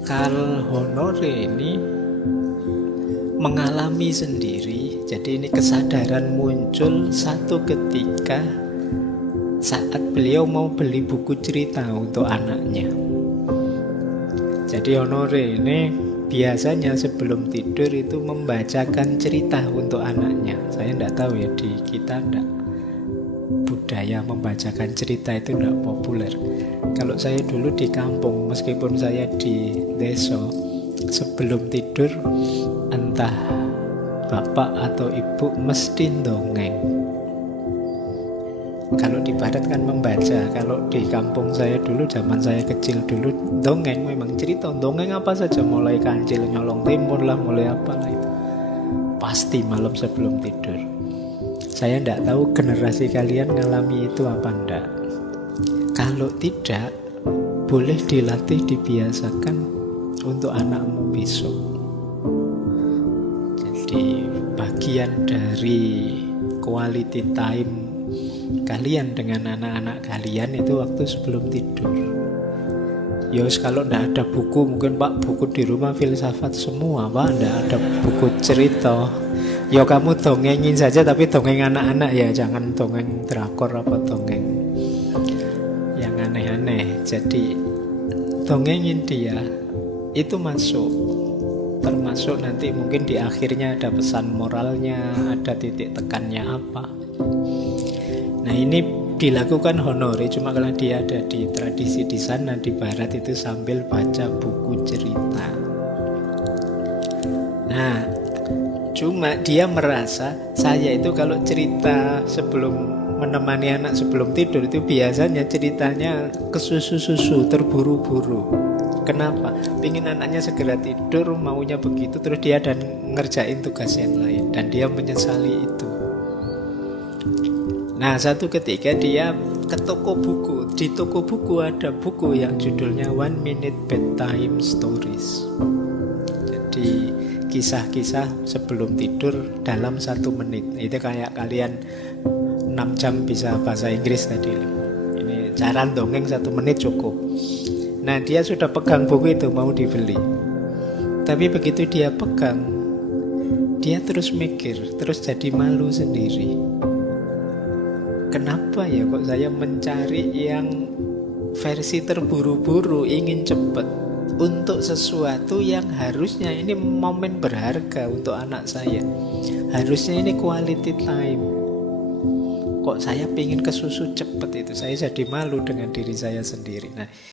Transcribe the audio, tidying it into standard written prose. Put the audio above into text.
Carl Honore ini mengalami sendiri. Jadi ini kesadaran muncul satu ketika saat beliau mau beli buku cerita untuk anaknya. Jadi Honore ini biasanya sebelum tidur itu membacakan cerita untuk anaknya. Saya tidak tahu ya, di kita tidak, budaya membacakan cerita itu tidak populer. Kalau saya dulu di kampung, meskipun saya di desa, sebelum tidur entah bapak atau ibu mesti dongeng. Kalau di barat kan membaca. Kalau di kampung saya dulu, zaman saya kecil dulu, dongeng memang cerita. Dongeng apa saja, mulai Kancil Nyolong Timur lah, mulai apa lah itu, pasti malam sebelum tidur. Saya tidak tahu generasi kalian ngalami itu apa enggak. Kalau tidak, boleh dilatih, dibiasakan untuk anakmu besok. Jadi bagian dari quality time kalian dengan anak-anak kalian itu waktu sebelum tidur. Yos, kalau ndak ada buku, mungkin Pak buku di rumah filsafat semua, Pak ndak ada buku cerita. Ya kamu dongengin saja, tapi dongeng anak-anak ya, jangan dongeng drakor apa dongeng yang aneh-aneh. Jadi dongengin dia, itu masuk. Termasuk nanti mungkin di akhirnya ada pesan moralnya, ada titik tekannya apa. Nah ini dilakukan Honore, cuma kalau dia ada di tradisi di sana di barat itu sambil baca buku cerita. Nah, cuma dia merasa saya itu kalau cerita sebelum menemani anak sebelum tidur itu biasanya ceritanya kesusu-susu, terburu-buru. Kenapa? Pingin anaknya segera tidur, maunya begitu, terus dia dan ngerjain tugas yang lain, dan dia menyesali itu. Nah, satu ketika dia ke toko buku. Di toko buku ada buku yang judulnya One Minute Bedtime Stories. Jadi kisah-kisah sebelum tidur dalam 1 menit. Itu kayak kalian 6 jam bisa bahasa Inggris tadi. Ini cara dongeng 1 menit cukup. Nah, dia sudah pegang buku itu, mau dibeli. Tapi begitu dia pegang, dia terus mikir, terus jadi malu sendiri. Kenapa ya kok saya mencari yang versi terburu-buru, ingin cepat untuk sesuatu yang harusnya ini momen berharga untuk anak saya. Harusnya ini quality time. Kok saya pengen ke susu cepat itu, saya jadi malu dengan diri saya sendiri. Nah,